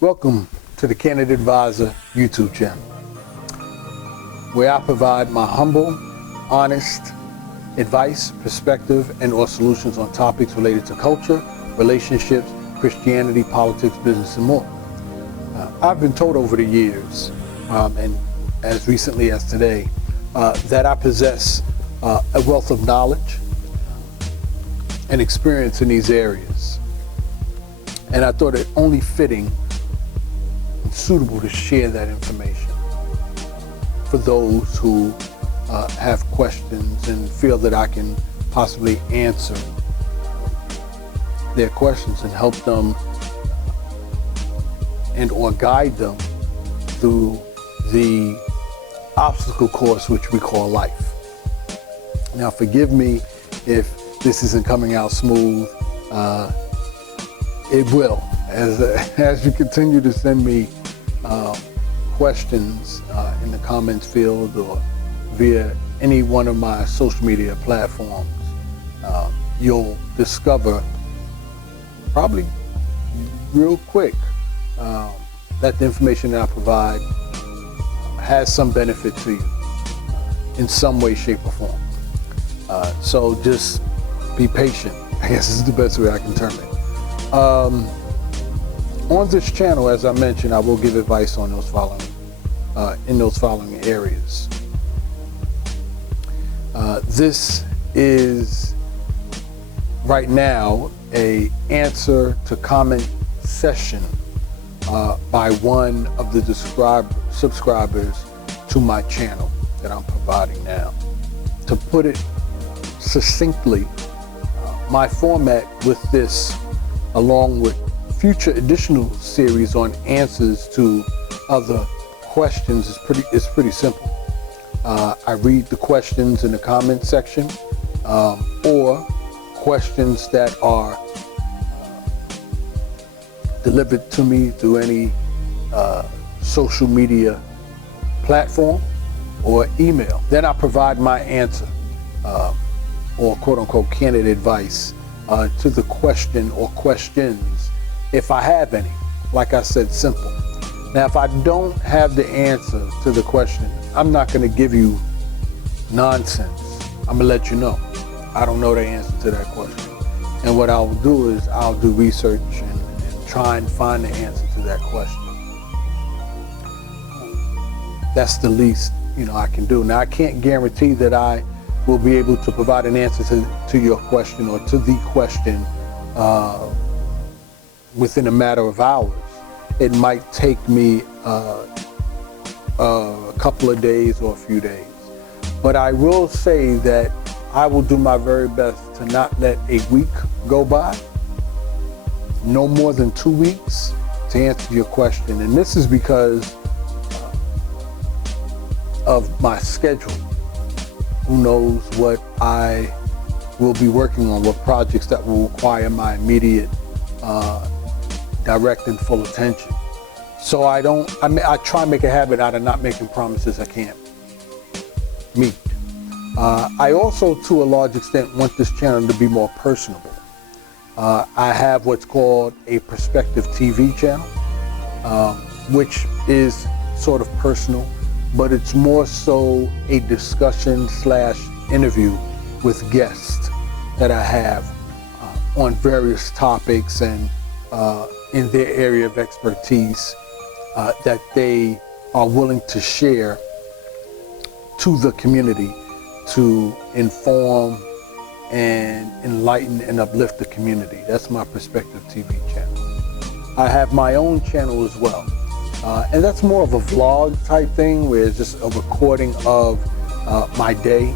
Welcome to the Candid Advisor YouTube channel, where I provide my humble, honest advice, perspective, and or solutions on topics related to culture, relationships, Christianity, politics, business, and more. I've been told over the years, and as recently as today, that I possess a wealth of knowledge and experience in these areas. And I thought it only fitting and suitable to share that information for those who have questions and feel that I can possibly answer their questions and help them and or guide them through the obstacle course which we call life. Now forgive me if this isn't coming out smooth. It will, as you continue to send me questions in the comments field or via any one of my social media platforms. You'll discover probably real quick that the information that I provide has some benefit to you in some way, shape, or form. So just be patient. I guess this is the best way I can term it. On this channel, as I mentioned, I will give advice on those following areas. This is right now a answer to comment session by one of the subscribers to my channel that I'm providing now. To put it succinctly, my format with this, along with future additional series on answers to other questions, is pretty simple. I read the questions in the comment section, or questions that are delivered to me through any social media platform or email. Then I provide my answer, or quote-unquote candid advice to the question or questions, if I have any. Like I said, simple. Now, if I don't have the answer to the question, I'm not going to give you nonsense. I'm going to let you know I don't know the answer to that question. And what I'll do is I'll do research and try and find the answer to that question. That's the least I can do. Now, I can't guarantee that I will be able to provide an answer to your question or to the question within a matter of hours. It might take me a couple of days or a few days. But I will say that I will do my very best to not let a week go by, no more than 2 weeks, to answer your question. And this is because of my schedule. Who knows what I will be working on, what projects that will require my immediate direct and full attention. So I try and make a habit out of not making promises I can't meet. I also, to a large extent, want this channel to be more personable. I have what's called a Perspective TV channel, which is sort of personal, but it's more so a discussion / interview with guests that I have on various topics and in their area of expertise that they are willing to share to the community to inform and enlighten and uplift the community. That's my Perspective TV channel. I have my own channel as well. And that's more of a vlog type thing, where it's just a recording of my day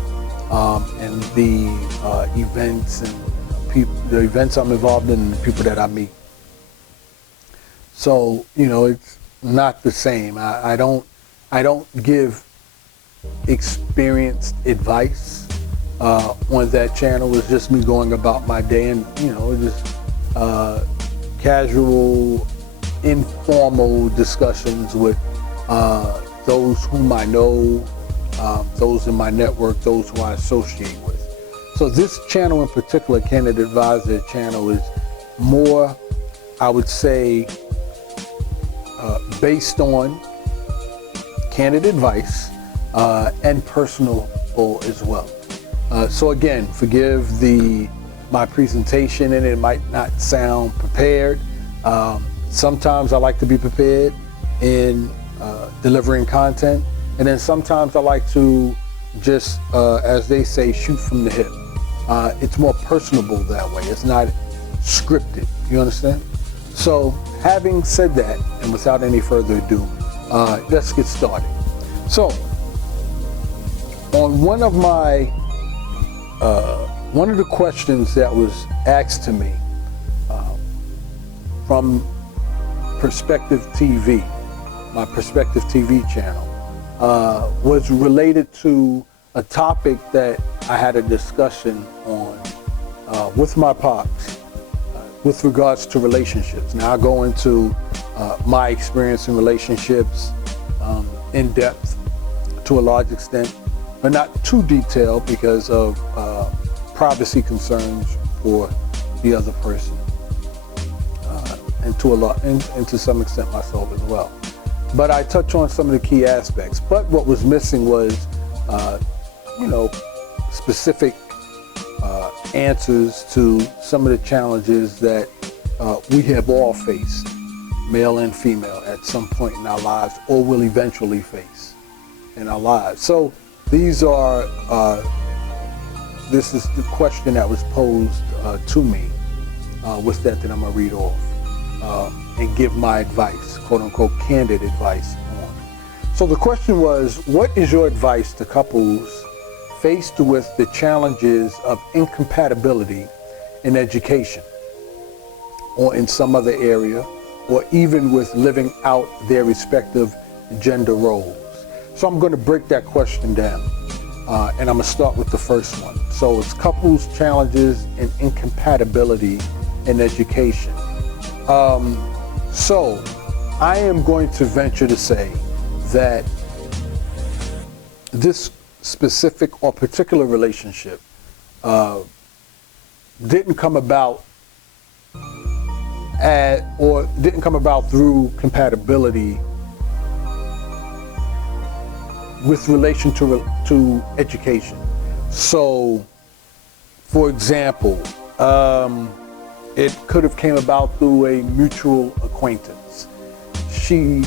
and the events and the events I'm involved in and the people that I meet. So, it's not the same. I don't give experienced advice on that channel. It's just me going about my day and, just casual, informal discussions with those whom I know, those in my network, those who I associate with. So this channel in particular, Candid Advisor channel, is more, I would say, based on candid advice and personal as well. So again, forgive my presentation, and it might not sound prepared. Sometimes I like to be prepared in delivering content, and then sometimes I like to just, as they say, shoot from the hip. It's more personable that way. It's not scripted. You understand? So having said that, and without any further ado, let's get started. So on one of the questions that was asked to me from Perspective TV, my Perspective TV channel, was related to a topic that I had a discussion on with my pops with regards to relationships. Now I go into my experience in relationships in depth to a large extent, but not too detailed because of privacy concerns for the other person, and to some extent myself as well. But I touch on some of the key aspects. But what was missing was, specific answers to some of the challenges that we have all faced, male and female, at some point in our lives, or will eventually face in our lives. So this is the question that was posed to me with that I'm gonna read off and give my advice, quote unquote, candid advice on. So the question was, what is your advice to couples faced with the challenges of incompatibility in education or in some other area, or even with living out their respective gender roles? So I'm going to break that question down, and I'm going to start with the first one. So it's couples' challenges and incompatibility in education. So I am going to venture to say that this specific or particular relationship didn't come about through compatibility with relation to education. So, for example, it could have came about through a mutual acquaintance. She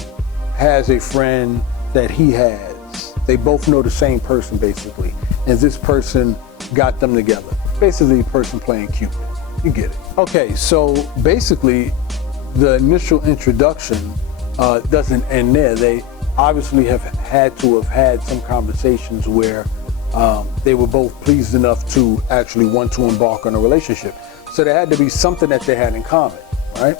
has a friend that he has. They both know the same person, basically, and this person got them together. Basically, a person playing Cupid. You get it. Okay, so basically, the initial introduction doesn't end there. They obviously have had some conversations where they were both pleased enough to actually want to embark on a relationship. So there had to be something that they had in common, right?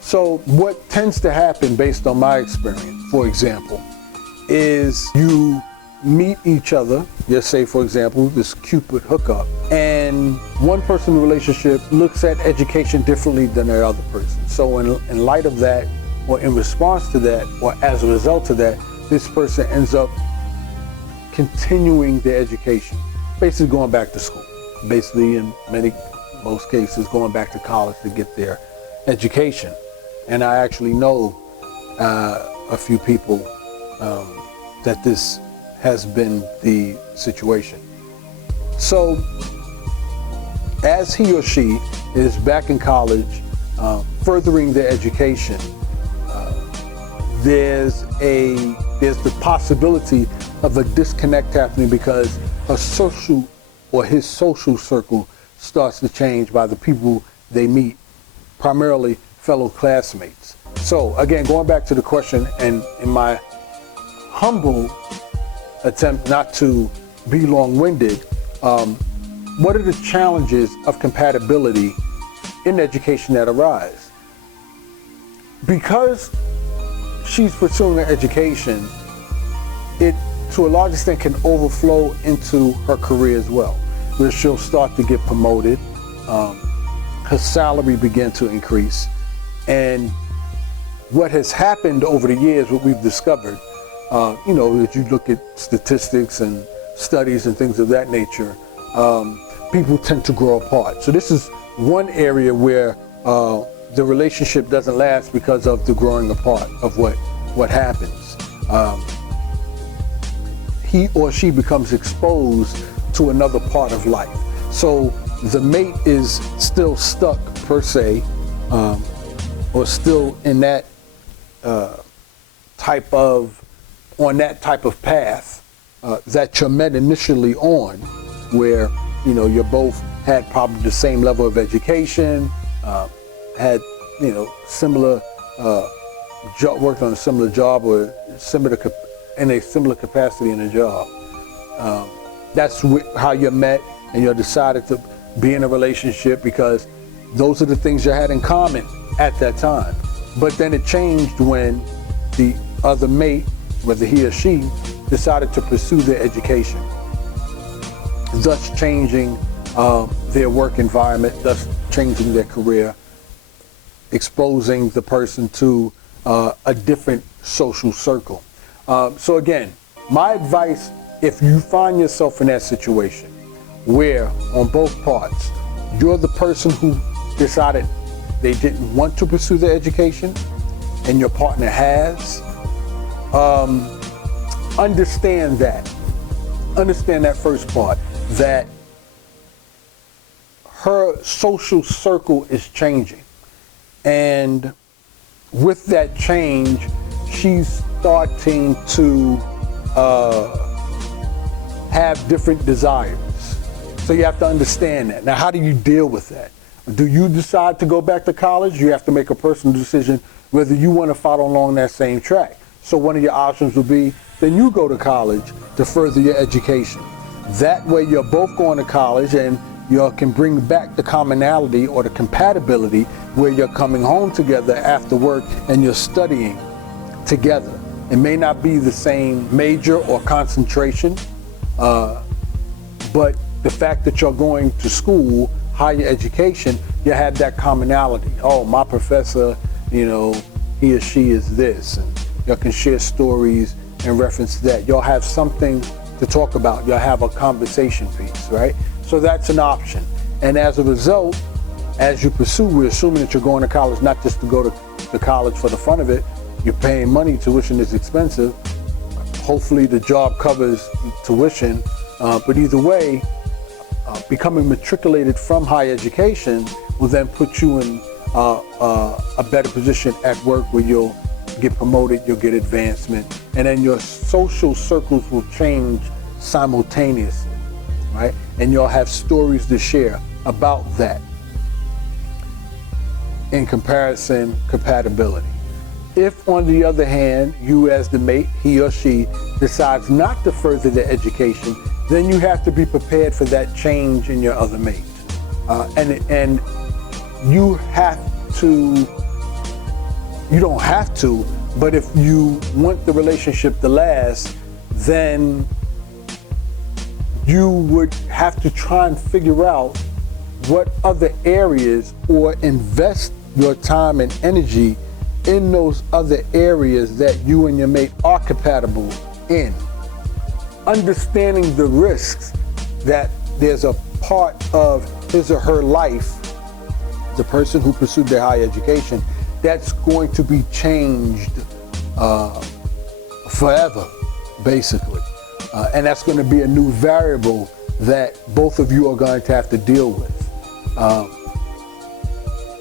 So what tends to happen, based on my experience, for example, is you meet each other, let's say, for example, this Cupid hookup, and one person in the relationship looks at education differently than the other person. So in light of that, or in response to that, or as a result of that, this person ends up continuing their education, basically going back to school, basically in most cases going back to college to get their education. And I actually know a few people that this has been the situation. So as he or she is back in college, furthering their education, there's the possibility of a disconnect happening because his social circle starts to change by the people they meet, primarily fellow classmates. So again, going back to the question, and in my humble attempt not to be long-winded, what are the challenges of compatibility in education that arise? Because she's pursuing her education, it to a large extent can overflow into her career as well, where she'll start to get promoted, her salary begin to increase, and what has happened over the years, what we've discovered, if you look at statistics and studies and things of that nature, people tend to grow apart. So this is one area where the relationship doesn't last because of the growing apart of what happens. He or she becomes exposed to another part of life. So the mate is still stuck per se, or still in that on that type of path that you're met initially on, where you both had probably the same level of education, had similar worked on a similar job or in a similar capacity in a job. That's how you met, and you decided to be in a relationship because those are the things you had in common at that time. But then it changed when the other mate, whether he or she, decided to pursue their education, thus changing their work environment, thus changing their career, exposing the person to a different social circle. So again, my advice, if you find yourself in that situation where on both parts, you're the person who decided they didn't want to pursue their education and your partner has, understand that first part, that her social circle is changing. And with that change, she's starting to have different desires. So you have to understand that. Now, how do you deal with that? Do you decide to go back to college? You have to make a personal decision whether you want to follow along that same track. So one of your options would be, then you go to college to further your education. That way you're both going to college and you can bring back the commonality or the compatibility where you're coming home together after work and you're studying together. It may not be the same major or concentration, but the fact that you're going to school, higher education, you have that commonality. Oh, my professor, he or she is this, and you can share stories in reference to that. You'll have something to talk about. You'll have a conversation piece, right? So that's an option. And as a result, as you pursue, we're assuming that you're going to college not just to go to college for the fun of it. You're paying money, tuition is expensive. Hopefully the job covers tuition, but either way, becoming matriculated from higher education will then put you in a better position at work where you'll get promoted, you'll get advancement, and then your social circles will change simultaneously, right? And you'll have stories to share about that. In comparison, compatibility. If, on the other hand, you as the mate, he or she, decides not to further their education, then you have to be prepared for that change in your other mate. And you have to, you don't have to, but if you want the relationship to last, then you would have to try and figure out what other areas, or invest your time and energy in those other areas that you and your mate are compatible in. Understanding the risks that there's a part of his or her life, the person who pursued their higher education, that's going to be changed forever, basically. And that's going to be a new variable that both of you are going to have to deal with.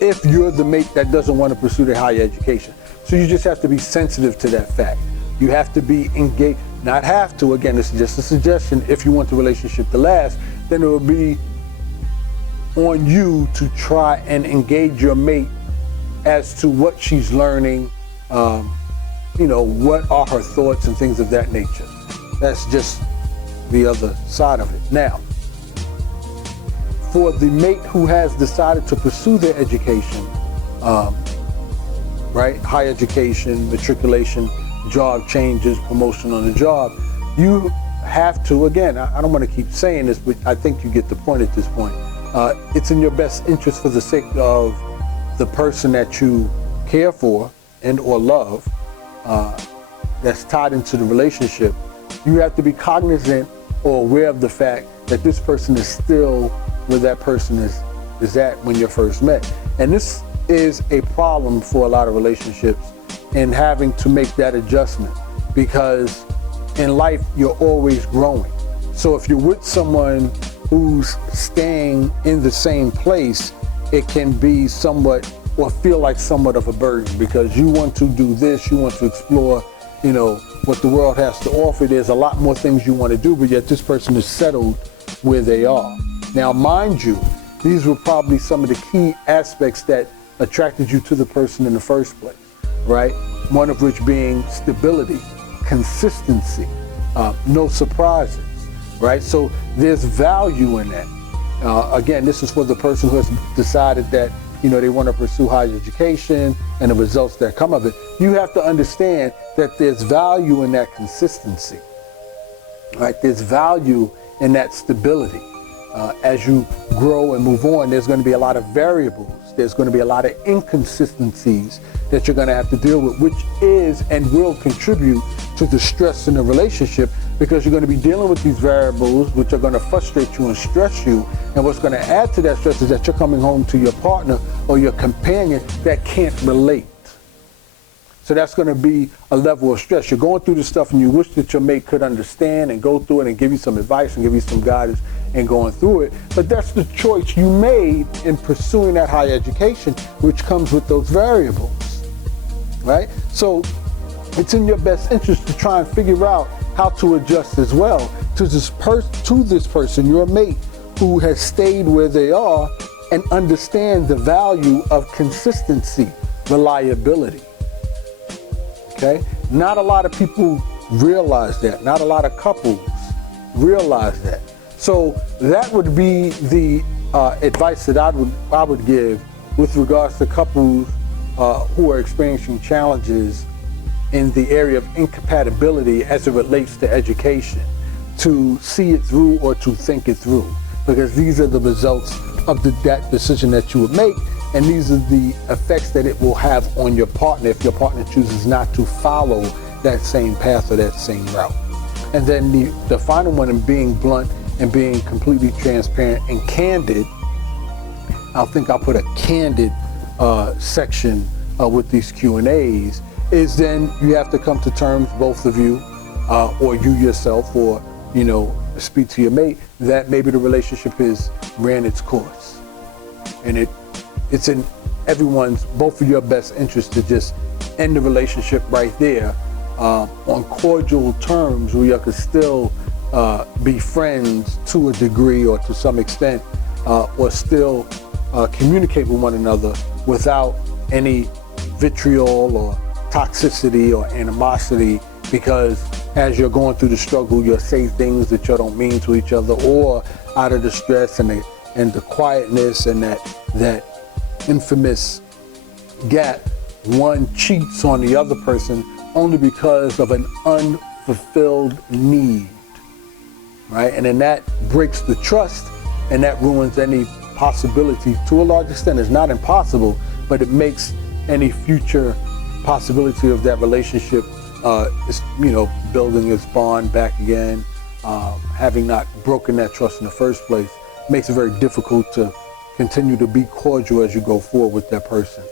If you're the mate that doesn't want to pursue their higher education. So you just have to be sensitive to that fact. You have to be engaged, not have to, again, this is just a suggestion. If you want the relationship to last, then it will be on you to try and engage your mate as to what she's learning, what are her thoughts and things of that nature. That's just the other side of it. Now, for the mate who has decided to pursue their education, right, higher education, matriculation, job changes, promotion on the job, you have to, again, I don't want to keep saying this, but I think you get the point at this point. It's in your best interest, for the sake of the person that you care for and or love, that's tied into the relationship. You have to be cognizant or aware of the fact that this person is still where that person is at when you first met. And this is a problem for a lot of relationships in having to make that adjustment, because in life you're always growing. So if you're with someone who's staying in the same place, it can be somewhat, or feel like somewhat of a burden, because you want to do this, you want to explore, you know, what the world has to offer. There's a lot more things you want to do, but yet this person is settled where they are. Now, mind you, these were probably some of the key aspects that attracted you to the person in the first place, right? One of which being stability, consistency, no surprises, right? So there's value in that. Again, this is for the person who has decided that, you know, they want to pursue higher education and the results that come of it. You have to understand that there's value in that consistency, right? There's value in that stability. As you grow and move on, there's going to be a lot of variables. There's going to be a lot of inconsistencies that you're going to have to deal with, which is and will contribute to the stress in the relationship, because you're going to be dealing with these variables which are going to frustrate you and stress you. And what's going to add to that stress is that you're coming home to your partner or your companion that can't relate. So that's going to be a level of stress. You're going through this stuff and you wish that your mate could understand and go through it and give you some advice and give you some guidance and going through it. But that's the choice you made in pursuing that higher education, which comes with those variables, right? So it's in your best interest to try and figure out how to adjust as well to this person, your mate, who has stayed where they are, and understand the value of consistency, reliability. Okay? Not a lot of people realize that. Not a lot of couples realize that. So that would be the advice that I would give with regards to couples who are experiencing challenges in the area of incompatibility as it relates to education, to see it through or to think it through, because these are the results of that decision that you would make, and these are the effects that it will have on your partner if your partner chooses not to follow that same path or that same route. And then the final one, in being blunt and being completely transparent and candid, I think I'll put a candid section with these Q&As, is then you have to come to terms, both of you, or you yourself, or, you know, speak to your mate, that maybe the relationship ran its course. And it's in everyone's, both of your best interest, to just end the relationship right there on cordial terms, where you could still be friends to a degree or to some extent, or still communicate with one another without any vitriol or toxicity or animosity, because as you're going through the struggle, you'll say things that you don't mean to each other, or out of the stress and the quietness and that infamous gap, one cheats on the other person only because of an unfulfilled need, right? And then that breaks the trust, and that ruins any possibility. To a large extent, it's not impossible, but it makes any future possibility of that relationship, building its bond back again, having not broken that trust in the first place, makes it very difficult to continue to be cordial as you go forward with that person.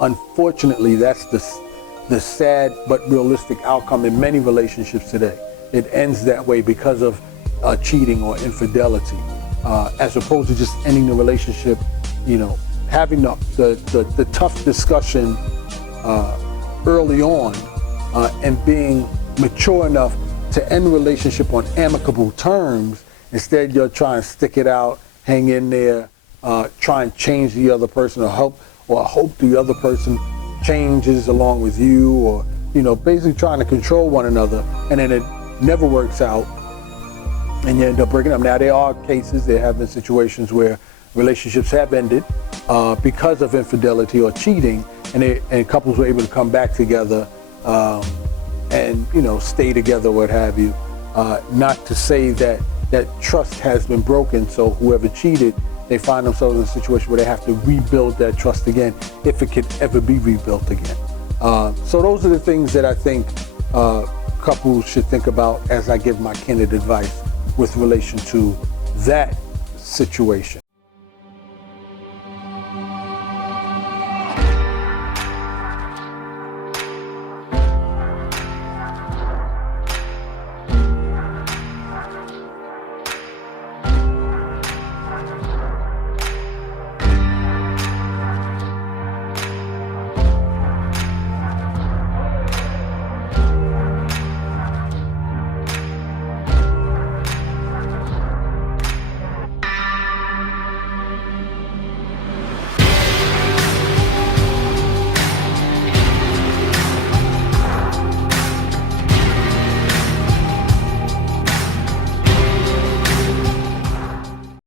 Unfortunately, that's the sad but realistic outcome in many relationships today. It ends that way because of cheating or infidelity, as opposed to just ending the relationship, having the tough discussion early on, and being mature enough to end the relationship on amicable terms. Instead, you're trying to stick it out, hang in there, try and change the other person, or hope the other person changes along with you, or basically trying to control one another, and then it never works out, and you end up breaking up. Now, there are cases, there have been situations where relationships have ended because of infidelity or cheating, and couples were able to come back together and stay together, what have you. Not to say that trust has been broken, so whoever cheated, they find themselves in a situation where they have to rebuild that trust again, if it could ever be rebuilt again. So those are the things that I think couples should think about as I give my candid advice with relation to that situation.